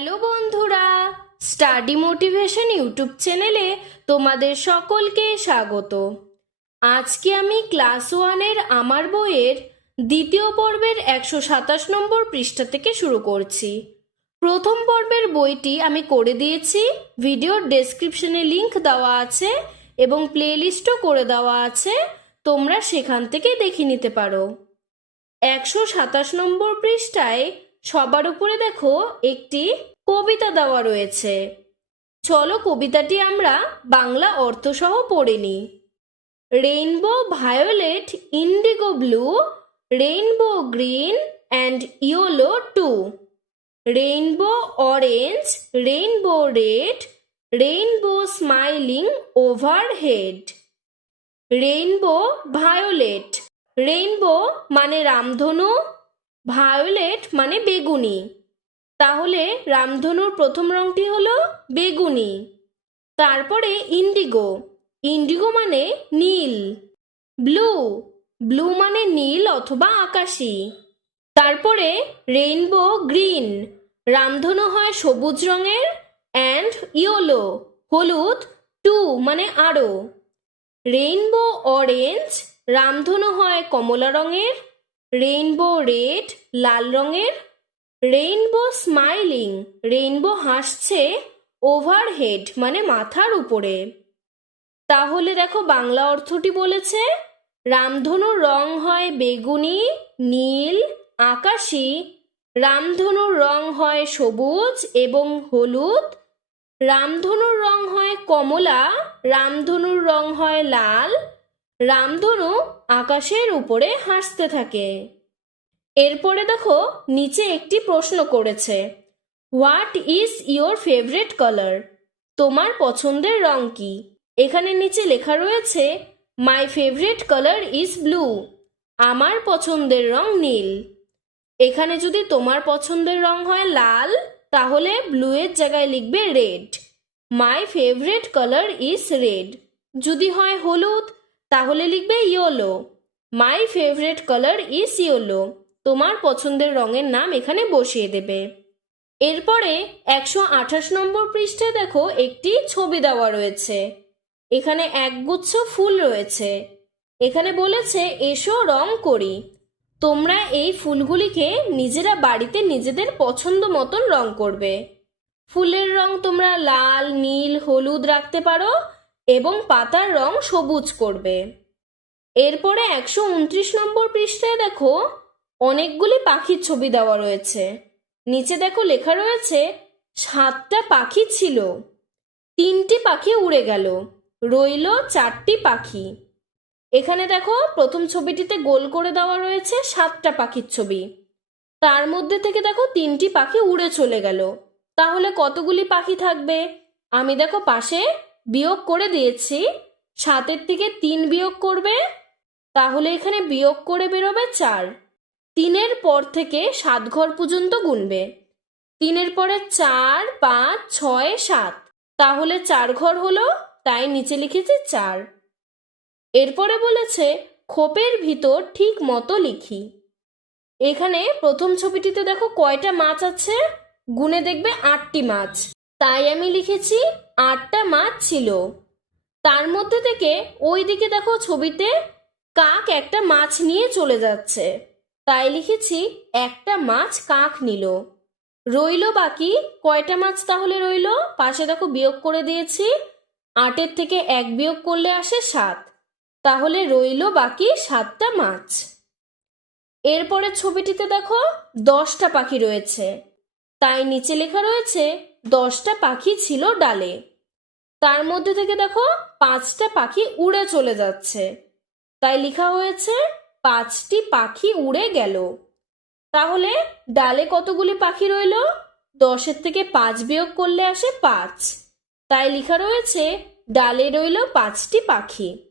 Hello বন্ধুরা, study motivation YouTube চ্যানেলে তোমাদের সকলকে স্বাগত। আজকে আমি ক্লাস ওয়ানের আমার বইয়ের দ্বিতীয় পর্বের একশো সাতাশ নম্বর পৃষ্ঠা থেকে শুরু করছি। প্রথম পর্বের বইটি আমি করে দিয়েছি, ভিডিওর ডেসক্রিপশনে লিংক দেওয়া আছে এবং প্লেলিস্টও করে দেওয়া আছে, তোমরা সেখান থেকে দেখে নিতে পারো। একশো সাতাশ নম্বর পৃষ্ঠায় সবার উপরে দেখো একটি কবিতা দেওয়া রয়েছে। চলো কবিতাটি আমরা বাংলা অর্থসহ পড়ে নিই rainbow violet indigo blue rainbow green and yellow too rainbow orange rainbow red rainbow smiling overhead rainbow violet rainbow মানে রামধনু ভায়োলেট মানে বেগুনি। তাহলে রামধনুর প্রথম রংটি হলো বেগুনি। তারপরে ইন্ডিগো। ইন্ডিগো মানে নীল। ব্লু। ব্লু মানে নীল অথবা আকাশি। তারপরে রেইনবো গ্রিন। রামধনু হয় সবুজ রঙের অ্যান্ড ইয়োলো। হলুদ টু মানে আরও রেইনবো অরেঞ্জ, রামধনু হয় কমলা রঙের রেইনবো রেড লাল রঙের। রেইনবো স্মাইলিং রেইনবো হাসছে ওভারহেড মানে মাথার উপরে। তাহলে দেখো বাংলা অর্থটি বলেছে, রামধনুর রং হয় বেগুনি, নীল, আকাশি। রামধনুর রং হয় সবুজ এবং হলুদ। রামধনুর রং হয় কমলা, রামধনুর রং হয় লাল। রামধনু আকাশের উপরে হাসতে থাকে। এরপরে দেখো, নিচে একটি প্রশ্ন করেছে what is your favourite colour তোমার পছন্দের রং কি? এখানে নিচে লেখা রয়েছে my favourite colour is blue আমার পছন্দের রং নীল। এখানে যদি তোমার পছন্দের রং হয় লাল, তাহলে ব্লু এর জায়গায় লিখবে red my favourite colour is red যদি হয় হলুদ তাহলে লিখবে yellow. My favourite colour is yellow তোমার পছন্দের রঙের নাম এখানে বসিয়ে দেবে। এরপরে একশো আঠাশ নম্বর পৃষ্ঠে দেখো একটি ছবি দেওয়া রয়েছে। এখানে একগুচ্ছ ফুল রয়েছে। এখানে বলেছে, এসো রং করি। তোমরা এই ফুলগুলিকে নিজেরা বাড়িতে নিজেদের পছন্দ মতন রং করবে। ফুলের রং তোমরা লাল, নীল, হলুদ রাখতে পারো। এবং পাতার রং সবুজ করবে। এরপরে একশো উনত্রিশ নম্বর পৃষ্ঠায় দেখো, অনেকগুলি পাখির ছবি দেওয়া রয়েছে। নিচে দেখো লেখা রয়েছে, সাতটা পাখি ছিল। তিনটি পাখি উড়ে গেল, রইল চারটি পাখি। এখানে দেখো, প্রথম ছবিটিতে গোল করে দেওয়া রয়েছে সাতটা পাখির ছবি। তার মধ্যে থেকে দেখো, তিনটি পাখি উড়ে চলে গেল। তাহলে কতগুলি পাখি থাকবে? আমি দেখো পাশে বিয়োগ করে দিয়েছি, সাতের থেকে তিন বিয়োগ করবে, তাহলে এখানে বিয়োগ করে বেরোবে চার। তিনের পর থেকে সাত ঘর পর্যন্ত গুনবে। তিনের পরে চার, পাঁচ, ছয়, সাত। তাহলে চার ঘর হলো, তাই নিচে লিখেছি চার। এরপরে বলেছে, খোপের ভিতর ঠিক মতো লিখি। এখানে প্রথম ছবিটিতে দেখো কয়টা মাছ আছে, গুনে দেখবে আটটি মাছ। তাই আমি লিখেছি আটটা মাছ ছিল। তার মধ্যে থেকে ওই দিকে দেখো ছবিতে কাক একটা মাছ নিয়ে চলে যাচ্ছে। তাই লিখেছি একটা মাছ কাক নিল। রইল বাকি, কয়টা মাছ তাহলে রইল? পাশে দেখো বিয়োগ করে দিয়েছি। আটের থেকে এক বিয়োগ করলে আসে সাত। তাহলে রইল বাকি সাতটা মাছ। এরপরে ছবিটিতে দেখো দশটা পাখি রয়েছে। তাই নিচে লেখা রয়েছে দশটা পাখি ছিল ডালে। তার মধ্যে থেকে দেখো পাঁচটা পাখি উড়ে চলে যাচ্ছে। তাই লেখা হয়েছে, পাঁচটি পাখি উড়ে গেল। তাহলে ডালে কতগুলি পাখি রইল? দশের থেকে পাঁচ বিয়োগ করলে আসে পাঁচ। তাই লেখা রয়েছে, ডালে রইল পাঁচটি পাখি।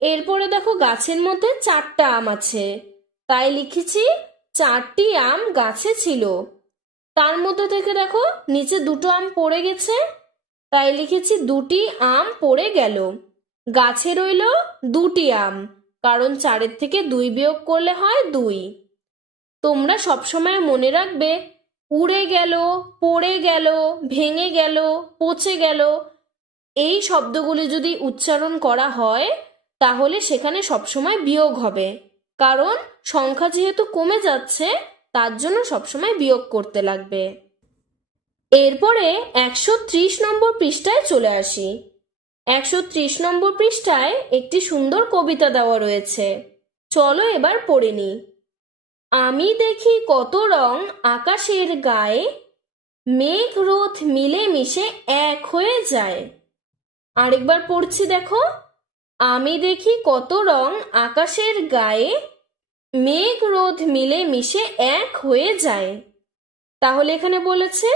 এরপরে দেখো গাছের মধ্যে চারটা আম আছে। তাই লিখেছি, চারটি আম গাছে ছিল। তার মধ্যে থেকে দেখো, নিচে দুটো আম পড়ে গেছে, তাই লিখেছি দুটি আম পড়ে গেল। গাছে রইল দুটি আম, কারণ চারের থেকে দুই বিয়োগ করলে হয় দুই। তোমরা সবসময় মনে রাখবে, উড়ে গেল, পড়ে গেল, ভেঙে গেল, পচে গেল। এই শব্দগুলি যদি উচ্চারণ করা হয়, তাহলে সেখানে সবসময় বিয়োগ হবে, কারণ সংখ্যা যেহেতু কমে যাচ্ছে তার জন্য সবসময় বিয়োগ করতে লাগবে। এরপরে একশো ত্রিশ নম্বর পৃষ্ঠায় চলে আসি। একশো ত্রিশ নম্বর পৃষ্ঠায় একটি সুন্দর কবিতা দেওয়া রয়েছে। চলো এবার পড়ে নিই আমি দেখি কত রং আকাশের গায়ে, মেঘ রোদ মিলে মিশে এক হয়ে যায়। আরেকবার পড়ছি দেখো। আমি দেখি কত রং আকাশের গায়ে মেঘ রোদ মিলে মিশে এক হয়ে যায়। তাহলে এখানে বলেছে,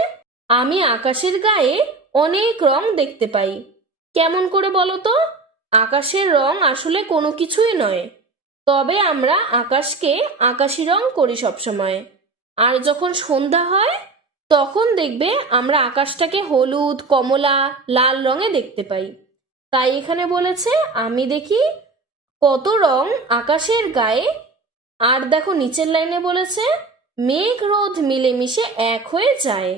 আমি আকাশের গায়ে অনেক রং দেখতে পাই। কেমন করে বলো তো? আকাশের রং আসলে কোনো কিছুই নয়। তবে আমরা আকাশকে আকাশি রং করি সবসময়। আর যখন সন্ধ্যা হয়, তখন দেখবে আমরা আকাশটাকে হলুদ, কমলা, লাল রঙে দেখতে পাই। তাই এখানে বলেছে, আমি দেখি কত রং আকাশের গায়ে আর দেখো নিচের লাইনে বলেছে, মেঘ রোদ মিলেমিশে এক হয়ে যায়।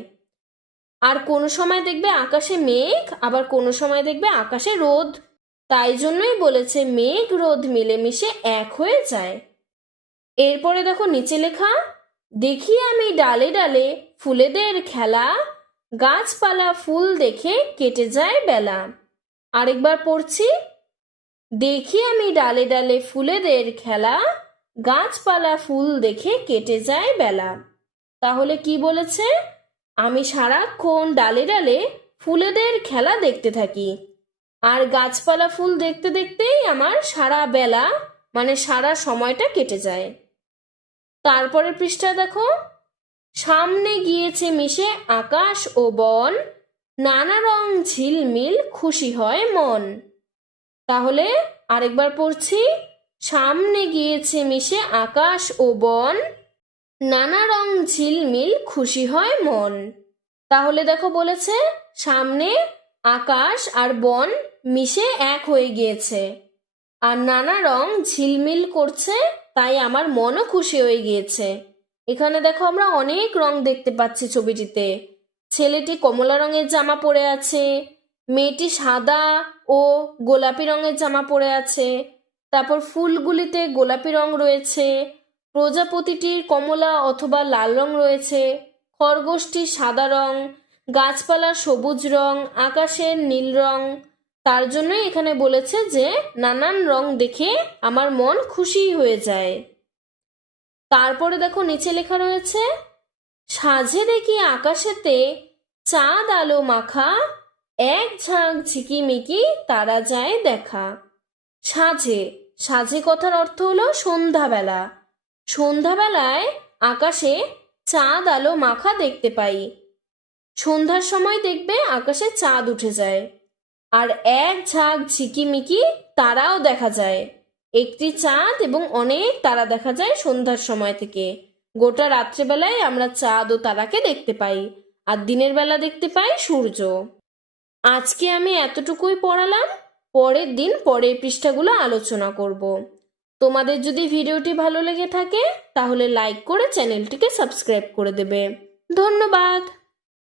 আর কোনো সময় দেখবে আকাশে মেঘ, আবার কোনো সময় দেখবে আকাশে রোদ তাই জন্যই বলেছে মেঘ রোদ মিলেমিশে এক হয়ে যায়। এরপরে দেখো নিচে লেখা, দেখি আমি ডালে ডালে ফুলেদের খেলা। গাছপালা ফুল দেখে কেটে যায় বেলা। আরেকবার পড়ছি, দেখি আমি ডালে ডালে ফুলেদের খেলা। গাছপালা ফুল দেখে কেটে যায় বেলা। তাহলে কি বলেছে? আমি সারাক্ষণ ডালে ডালে ফুলেদের খেলা দেখতে থাকি। আর গাছপালা ফুল দেখতে দেখতেই আমার সারা বেলা মানে সারা সময়টা কেটে যায়। তারপরে পৃষ্ঠা দেখো। সামনে গিয়েছে মিশে আকাশ ও বন। নানা রং ঝিলমিল, খুশি হয় মন। তাহলে আরেকবার পড়ছি। সামনে গিয়েছে মিশে আকাশ ও বন। নানা রং ঝিলমিল, খুশি হয় মন। তাহলে দেখো বলেছে, সামনে আকাশ আর বন মিশে এক হয়ে গিয়েছে। আর নানা রং ঝিলমিল করছে, তাই আমার মনও খুশি হয়ে গিয়েছে। এখানে দেখো আমরা অনেক রং দেখতে পাচ্ছি ছবিটিতে। ছেলেটি কমলা রঙের জামা পরে আছে, মেয়েটি সাদা ও গোলাপি রঙের জামা পরে আছে। তারপর ফুলগুলিতে গোলাপি রং রয়েছে, প্রজাপতিটির কমলা অথবা লাল রং রয়েছে, খরগোশটির সাদা রং, গাছপালার সবুজ রং, আকাশের নীল রং। তার জন্যই এখানে বলেছে যে নানান রং দেখে আমার মন খুশি হয়ে যায়। তারপরে দেখো নিচে লেখা রয়েছে সাঝে দেখি আকাশেতে চাঁদ আলো মাখা, এক ঝাঁক ঝিকিমিকি তারা যায় দেখা। সাঝে সাঝে কথার অর্থ হলো সন্ধ্যাবেলা। সন্ধ্যাবেলায় আকাশে চাঁদ আলো মাখা দেখতে পাই। সন্ধ্যার সময় দেখবে আকাশে চাঁদ উঠে যায়। আর এক ঝাঁক ঝিকিমিকি তারাও দেখা যায়। একটি চাঁদ এবং অনেক তারা দেখা যায় সন্ধ্যার সময় থেকে। গোটা রাত্রেবেলায় আমরা চাঁদ ও তারাকে দেখতে পাই। আর দিনের বেলা দেখতে পাই সূর্য। আজকে আমি এতটুকুই পড়ালাম। পরের দিন পরের পৃষ্ঠাগুলো আলোচনা করব। তোমাদের যদি ভিডিওটি ভালো লেগে থাকে, তাহলে লাইক করে চ্যানেলটিকে সাবস্ক্রাইব করে দেবে। ধন্যবাদ!